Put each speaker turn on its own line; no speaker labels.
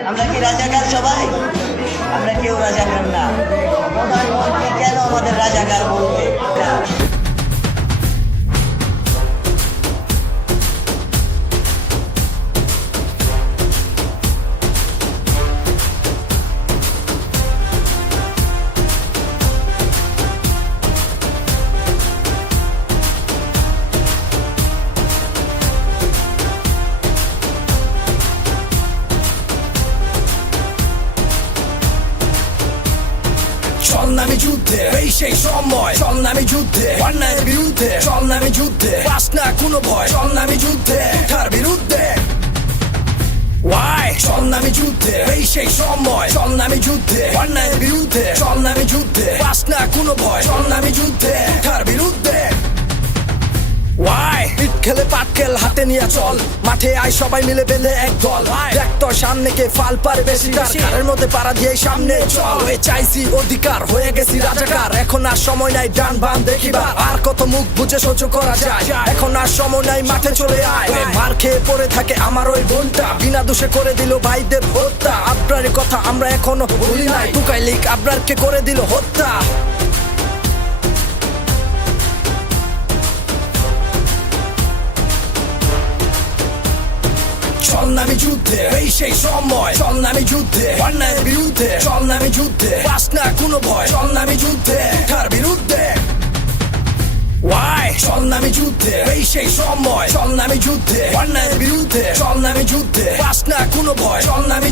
আমরা কি রাজাকার সবাই? আমরা কেউ রাজাকার না।
চল নামে যুদ্ধে। এই সেই সময়, চল নামে যুদ্ধে। অন্যায়ের বিরুদ্ধে, চল নামে যুদ্ধে। পাস না কোনো ভয়, চল নামে যুদ্ধে। তার বিরুদ্ধে। ওয়াই চল নামে যুদ্ধে। এই সেই সময়, চল নামে যুদ্ধে। অন্যায়ের বিরুদ্ধে, চল নামে যুদ্ধে। পাস না কোনো ভয়, চল নামে যুদ্ধে। খেলে পাট খেল, হাতে নিয়ে চল। মাঠে আয়, সবাই মিলে বেঁধে এক দল। দেখ তোর সামনে কে ফাল পারে বেশি কারের মধ্যে পাড়া দিয়ে সামনে চল। হয়ে চাইছি অধিকার, হয়ে গেছি রাজাকার। এখন আর সময় নাই, ডান বান দেখিবা আর কত মুখ বুঝে সহ্য করা যায়। এখন আর সময় নাই, মাঠে চলে আয়। মার খেয়ে পড়ে থাকে আমার ওই বোনটা। বিনা দোষে করে দিল ভাইদের হত্যা। আপনার কথা আমরা এখনও ভুলি নাই। টুকাই লিক আপনারকে করে দিল হত্যা। চল নামে যুদ্ধে, এই সেই সময়। চল নামে যুদ্ধে অন্যায়ের বিরুদ্ধে। চল নামে যুদ্ধে পাস না কোনো ভয়। চল নামে যুদ্ধে তার বিরুদ্ধে। ওয়াই চল নামে যুদ্ধে, এই সেই সময়। চল নামে যুদ্ধে অন্যায়ের বিরুদ্ধে। চল নামে যুদ্ধে পাস না কোনো ভয়। চল নামে